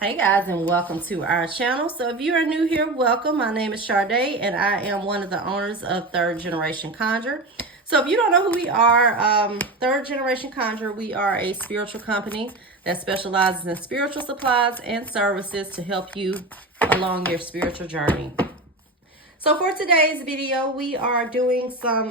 Hey guys, and welcome to our channel. So if you are new here, welcome. My name is Sade, and I am one of the owners of Third Generation Conjure. So if you don't know who we are, Third Generation Conjure, we are a spiritual company that specializes in spiritual supplies and services to help you along your spiritual journey. So for today's video, we are doing some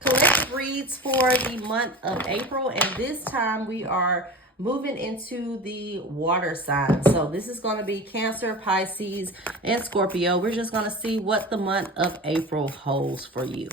collective reads for the month of April, and this time we are moving into the water signs. So this is going to be Cancer, Pisces, and Scorpio. We're just going to see what the month of April holds for you.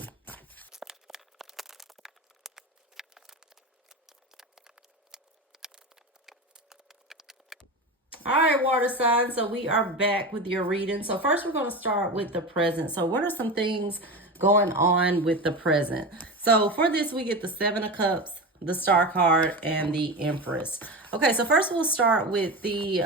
All right, water signs. So we are back with your reading. So first we're going to start with the present. So what are some things going on with the present? So for this, we get the Seven of Cups, the Star card, and the Empress. Okay, so first we'll start with the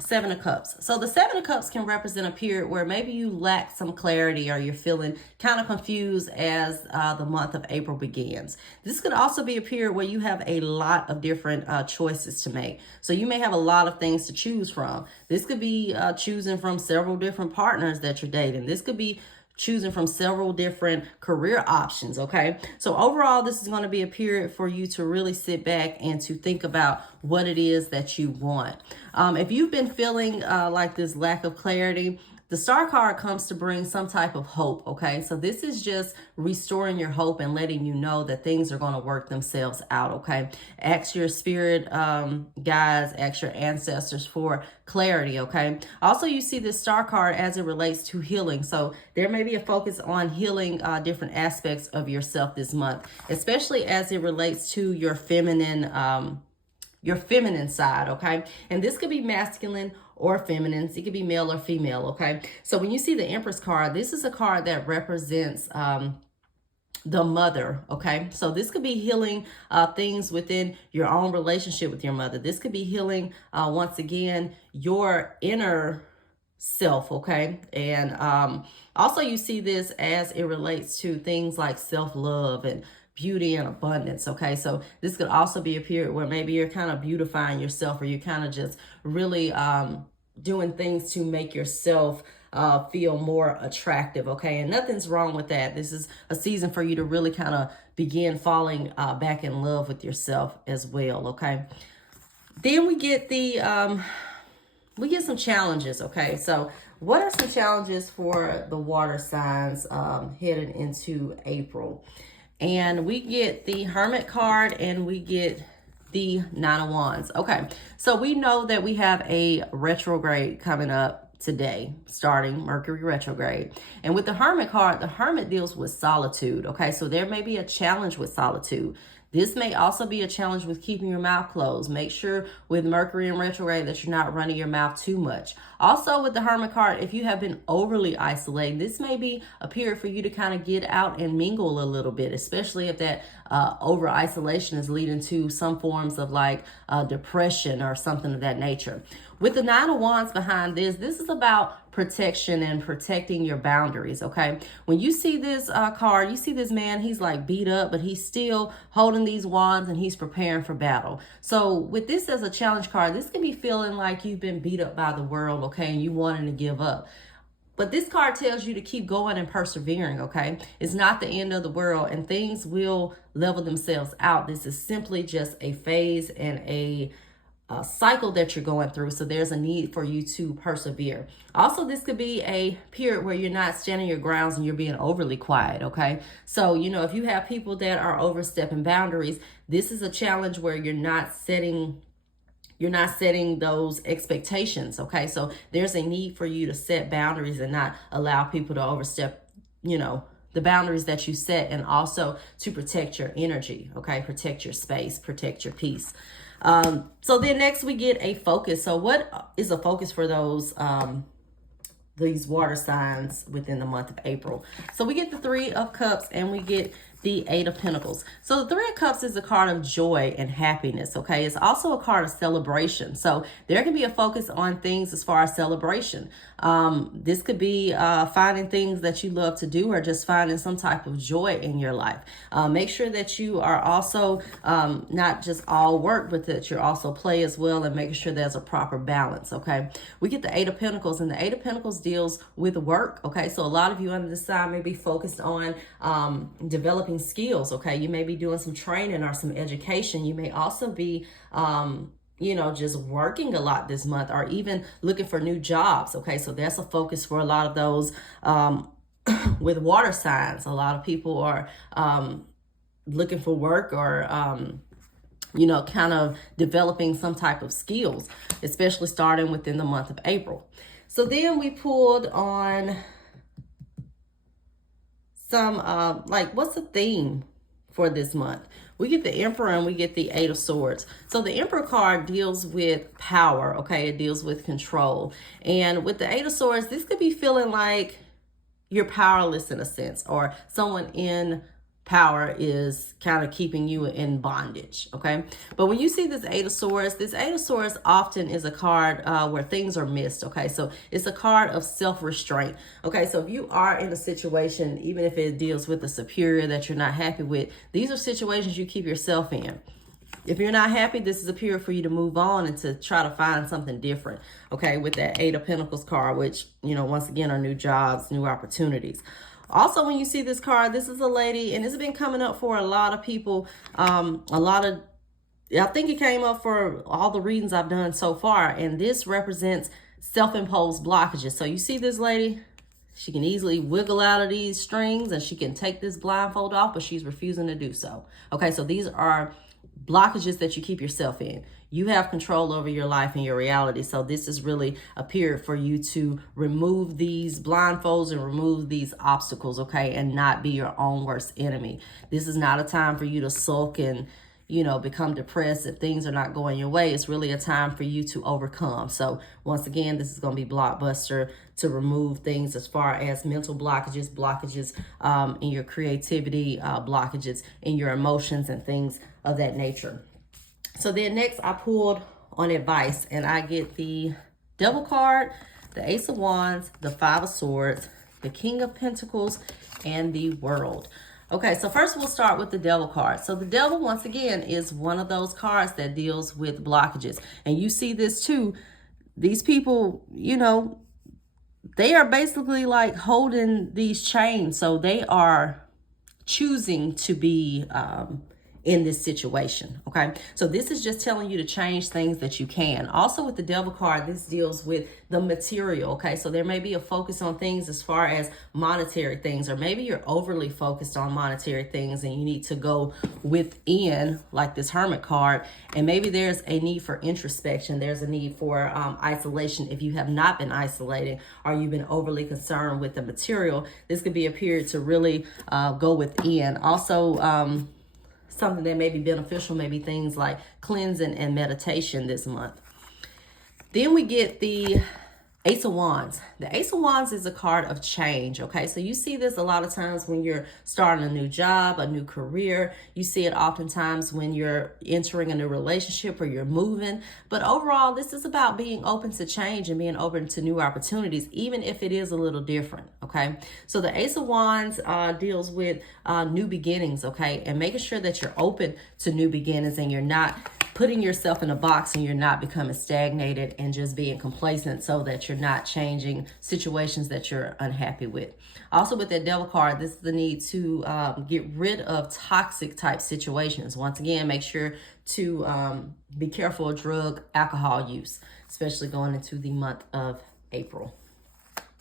Seven of Cups. So the Seven of Cups can represent a period where maybe you lack some clarity or you're feeling kind of confused as the month of April begins. This could also be a period where you have a lot of different choices to make. So you may have a lot of things to choose from. This could be choosing from several different partners that you're dating. This could be choosing from several different career options. Okay, so overall this is going to be a period for you to really sit back and to think about what it is that you want. If you've been feeling like this lack of clarity, the Star card comes to bring some type of hope. Okay, so this is just restoring your hope and letting you know that things are going to work themselves out. Okay, ask your spirit guides, ask your ancestors for clarity. Okay, also you see this Star card as it relates to healing. So there may be a focus on healing different aspects of yourself this month, especially as it relates to your feminine side. Okay, and this could be masculine or feminine. It could be male or female. Okay, so when you see the Empress card, this is a card that represents the mother. Okay, so this could be healing things within your own relationship with your mother. This could be healing once again your inner self. Okay, and also you see this as it relates to things like self-love and beauty and abundance. Okay, so this could also be a period where maybe you're kind of beautifying yourself, or you're kind of just really doing things to make yourself feel more attractive. Okay, and nothing's wrong with that. This is a season for you to really kind of begin falling back in love with yourself as well. Okay, then we get some challenges. Okay, so what are some challenges for the water signs headed into April? And we get the Hermit card and we get the Nine of Wands. Okay, so we know that we have a retrograde coming up today, starting Mercury retrograde. And with the Hermit card, the Hermit deals with solitude. Okay, so there may be a challenge with solitude. This may also be a challenge with keeping your mouth closed. Make sure with Mercury in retrograde that you're not running your mouth too much. Also with the Hermit card, if you have been overly isolated, this may be a period for you to kind of get out and mingle a little bit, especially if that over isolation is leading to some forms of like depression or something of that nature. With the Nine of Wands behind this is about protection and protecting your boundaries. Okay, when you see this card, you see this man, he's like beat up, but he's still holding these wands and he's preparing for battle. So with this as a challenge card, this can be feeling like you've been beat up by the world. Okay, and you wanting to give up. But this card tells you to keep going and persevering. Okay, it's not the end of the world, and things will level themselves out. This is simply just a phase and a cycle that you're going through. So there's a need for you to persevere. Also, this could be a period where you're not standing your grounds and you're being overly quiet. Okay, so you know, if you have people that are overstepping boundaries, this is a challenge where you're not setting those expectations. Okay, so there's a need for you to set boundaries and not allow people to overstep, you know, the boundaries that you set, and also to protect your energy. Okay, protect your space, protect your peace. So then next we get a focus. So what is a focus for these water signs within the month of April? So we get the Three of Cups and we get the Eight of Pentacles. So the Three of Cups is a card of joy and happiness, okay? It's also a card of celebration. So there can be a focus on things as far as celebration. This could be finding things that you love to do or just finding some type of joy in your life. Make sure that you are also not just all work, but that you're also play as well, and making sure there's a proper balance, okay? We get the Eight of Pentacles, and the Eight of Pentacles deals with work, okay? So a lot of you under this side may be focused on developing skills, okay? You may be doing some training or some education. You may also be you know, just working a lot this month, or even looking for new jobs, okay? So that's a focus for a lot of those with water signs. A lot of people are looking for work, or you know, kind of developing some type of skills, especially starting within the month of April. So then we pulled on some like, what's the theme for this month? We get the Emperor and we get the Eight of Swords. So the Emperor card deals with power, okay? It deals with control. And with the Eight of Swords, this could be feeling like you're powerless in a sense, or someone in power is kind of keeping you in bondage, okay? But when you see this Eight of Swords, this Eight of Swords often is a card where things are missed, okay? So it's a card of self-restraint, okay? So if you are in a situation, even if it deals with a superior that you're not happy with, these are situations you keep yourself in. If you're not happy, this is a period for you to move on and to try to find something different, okay? With that Eight of Pentacles card, which, you know, once again, are new jobs, new opportunities. Also, when you see this card, this is a lady, and it's been coming up for a lot of people. I think it came up for all the readings I've done so far, and this represents self-imposed blockages. So you see this lady, she can easily wiggle out of these strings, and she can take this blindfold off, but she's refusing to do so. Okay, so these are blockages that you keep yourself in. You have control over your life and your reality. So this is really a period for you to remove these blindfolds and remove these obstacles, okay? And not be your own worst enemy. This is not a time for you to sulk and, you know, become depressed if things are not going your way. It's really a time for you to overcome. So once again, this is going to be blockbuster to remove things as far as mental blockages, in your creativity, blockages in your emotions, and things of that nature. So then next I pulled on advice, and I get the Devil card, the Ace of Wands, the Five of Swords, the King of Pentacles, and the World. Okay, so first we'll start with the Devil card. So the Devil, once again, is one of those cards that deals with blockages. And you see this too. These people, you know, they are basically like holding these chains. So they are choosing to be in this situation, okay? So this is just telling you to change things that you can. Also with the Devil card, this deals with the material, okay? So there may be a focus on things as far as monetary things, or maybe you're overly focused on monetary things and you need to go within, like this Hermit card, and maybe there's a need for introspection. There's a need for isolation if you have not been isolating, or you've been overly concerned with the material. This could be a period to really go within. Also, something that may be beneficial, maybe things like cleansing and meditation this month. Then we get the Ace of Wands. The Ace of Wands is a card of change, okay? So you see this a lot of times when you're starting a new job, a new career. You see it oftentimes when you're entering a new relationship or you're moving. But overall, this is about being open to change and being open to new opportunities, even if it is a little different, okay? So the Ace of Wands deals with new beginnings, okay? And making sure that you're open to new beginnings and you're not putting yourself in a box and you're not becoming stagnated and just being complacent, so that you're not changing situations that you're unhappy with. Also with that Devil card, this is the need to get rid of toxic type situations. Once again, make sure to be careful of drug, alcohol use, especially going into the month of April.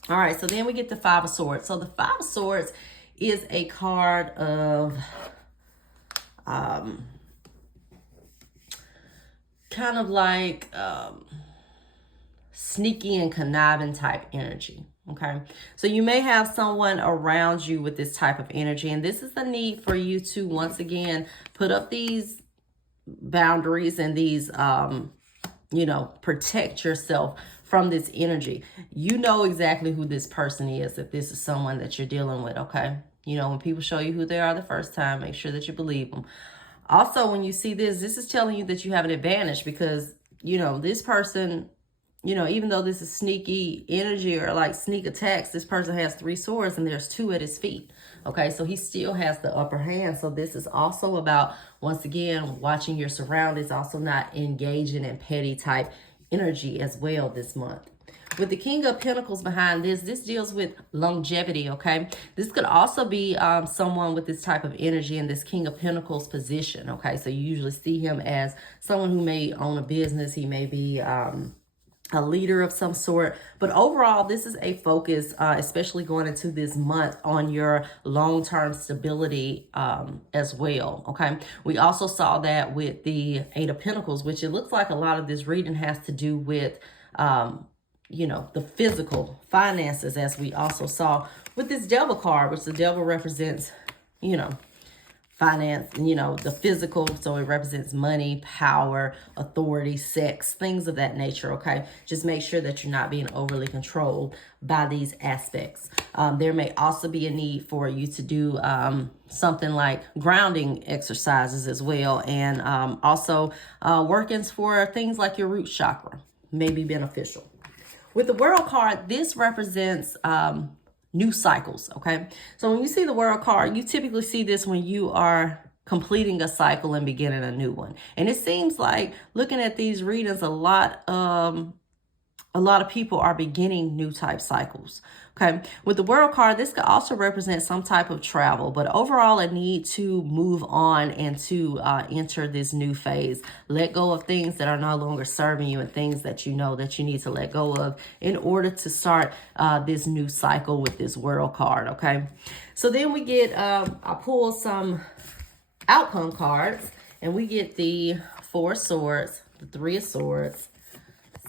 All right, so then we get the Five of Swords. So the Five of Swords is a card of kind of like sneaky and conniving type energy, okay? So you may have someone around you with this type of energy, and this is the need for you to, once again, put up these boundaries and these, you know, protect yourself from this energy. You know exactly who this person is, if this is someone that you're dealing with, okay? You know, when people show you who they are the first time, make sure that you believe them. Also, when you see this, this is telling you that you have an advantage because, you know, this person, you know, even though this is sneaky energy or like sneak attacks, this person has 3 swords and there's 2 at his feet. Okay, so he still has the upper hand. So this is also about, once again, watching your surroundings, also not engaging in petty type energy as well this month. With the King of Pentacles behind this, this deals with longevity, okay? This could also be someone with this type of energy in this King of Pentacles position, okay? So you usually see him as someone who may own a business. He may be a leader of some sort. But overall, this is a focus, especially going into this month, on your long-term stability as well, okay? We also saw that with the 8 of Pentacles, which it looks like a lot of this reading has to do with you know, the physical finances, as we also saw with this Devil card, which the Devil represents, you know, finance, you know, the physical. So it represents money, power, authority, sex, things of that nature, okay? Just make sure that you're not being overly controlled by these aspects. There may also be a need for you to do something like grounding exercises as well. And also workings for things like your root chakra may be beneficial. With the World card, this represents new cycles, okay? So when you see the World card, you typically see this when you are completing a cycle and beginning a new one. And it seems like, looking at these readings, a lot of people are beginning new type cycles, okay? With the World card, this could also represent some type of travel, but overall a need to move on and to enter this new phase. Let go of things that are no longer serving you and things that you know that you need to let go of in order to start this new cycle with this World card, okay? So then we get, I pull some outcome cards, and we get the 4 of Swords, the 3 of Swords,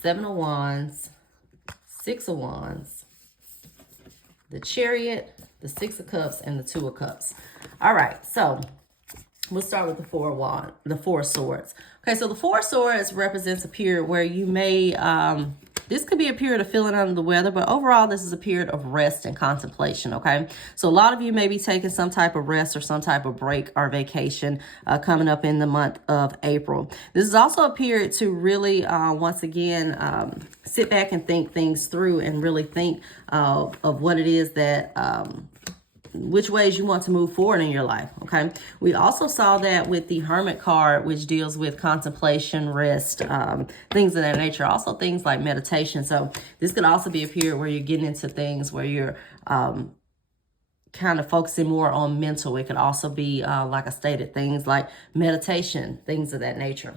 7 of Wands, 6 of Wands, the Chariot, the 6 of Cups, and the 2 of Cups. All right, so we'll start with the 4 of Swords. Okay, so the 4 of Swords represents a period where you may, this could be a period of feeling under the weather, but overall this is a period of rest and contemplation, okay? So a lot of you may be taking some type of rest or some type of break or vacation coming up in the month of April. This is also a period to really, once again, sit back and think things through and really think of what it is that, which ways you want to move forward in your life, okay? We also saw that with the Hermit card, which deals with contemplation, rest, things of that nature. Also things like meditation. So this could also be a period where you're getting into things where you're kind of focusing more on mental. It could also be, like I stated, things like meditation, things of that nature.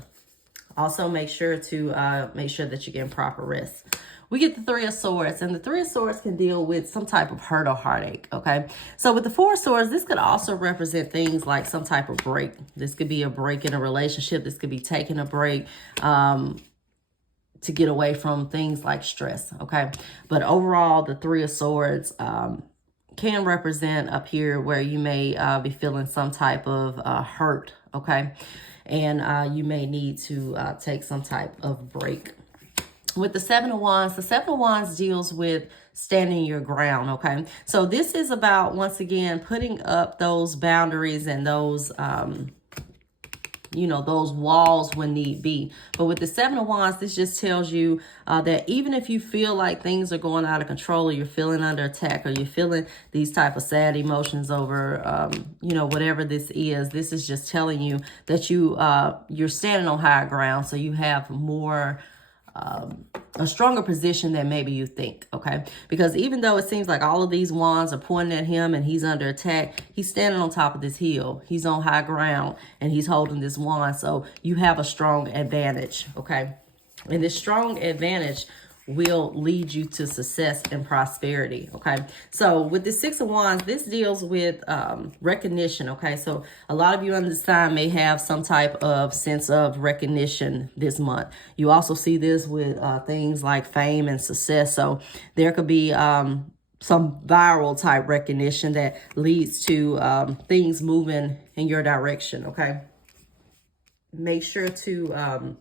Also make sure that you're getting proper rest. We get the 3 of Swords, and the 3 of Swords can deal with some type of hurt or heartache, okay? So with the 4 of Swords, this could also represent things like some type of break. This could be a break in a relationship. This could be taking a break to get away from things like stress, okay? But overall, the 3 of Swords can represent a period where you may be feeling some type of hurt, okay? And you may need to take some type of break. With the 7 of Wands, the 7 of Wands deals with standing your ground, okay? So this is about, once again, putting up those boundaries and those, you know, those walls when need be. But with the 7 of Wands, this just tells you that even if you feel like things are going out of control, or you're feeling under attack, or you're feeling these type of sad emotions over, you know, whatever this is just telling you that you're standing on higher ground. So you have more, a stronger position than maybe you think, okay? Because even though it seems like all of these wands are pointing at him and he's under attack, he's standing on top of this hill. He's on high ground and he's holding this wand. So you have a strong advantage, okay? And this strong advantage will lead you to success and prosperity, okay? So with the 6 of Wands, this deals with recognition, okay? So a lot of you on this time may have some type of sense of recognition this month. You also see this with things like fame and success. So there could be some viral type recognition that leads to things moving in your direction, okay? Make sure to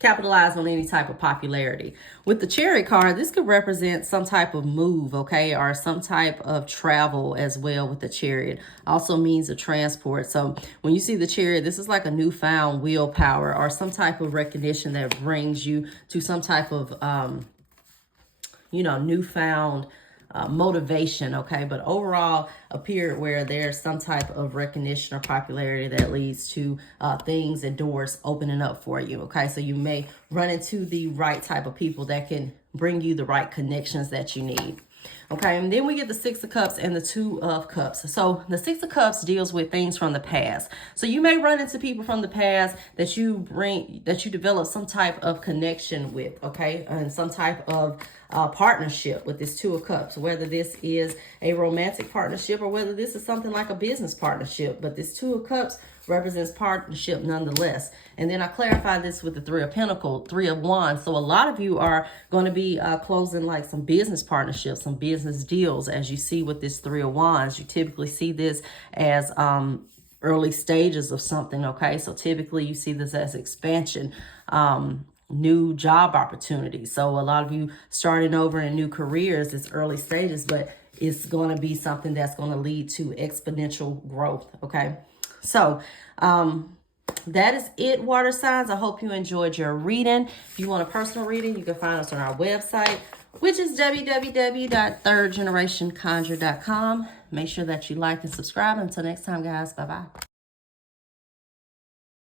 capitalize on any type of popularity. With the Chariot card, this could represent some type of move, okay, or some type of travel as well with the Chariot. Also means of transport. So when you see the Chariot, this is like a newfound willpower or some type of recognition that brings you to some type of, newfound motivation, okay? But overall, a period where there's some type of recognition or popularity that leads to things and doors opening up for you, okay? So you may run into the right type of people that can bring you the right connections that you need. Okay, and then we get the Six of Cups and the Two of Cups. So the Six of Cups deals with things from the past. So you may run into people from the past that you develop some type of connection with, okay, and some type of partnership with this Two of Cups, whether this is a romantic partnership or whether this is something like a business partnership. But this Two of Cups represents partnership nonetheless. And then I clarify this with the Three of Pentacles, Three of Wands. So a lot of you are going to be closing like some business partnerships, some business deals. As you see with this Three of Wands, you typically see this as early stages of something, okay? So typically you see this as expansion, new job opportunities. So a lot of you starting over in new careers, it's early stages, but it's going to be something that's going to lead to exponential growth, okay? So that is it, water signs. I hope you enjoyed your reading. If you want a personal reading, you can find us on our website, which is www.thirdgenerationconjure.com. Make sure that you like and subscribe. Until next time, guys. Bye-bye.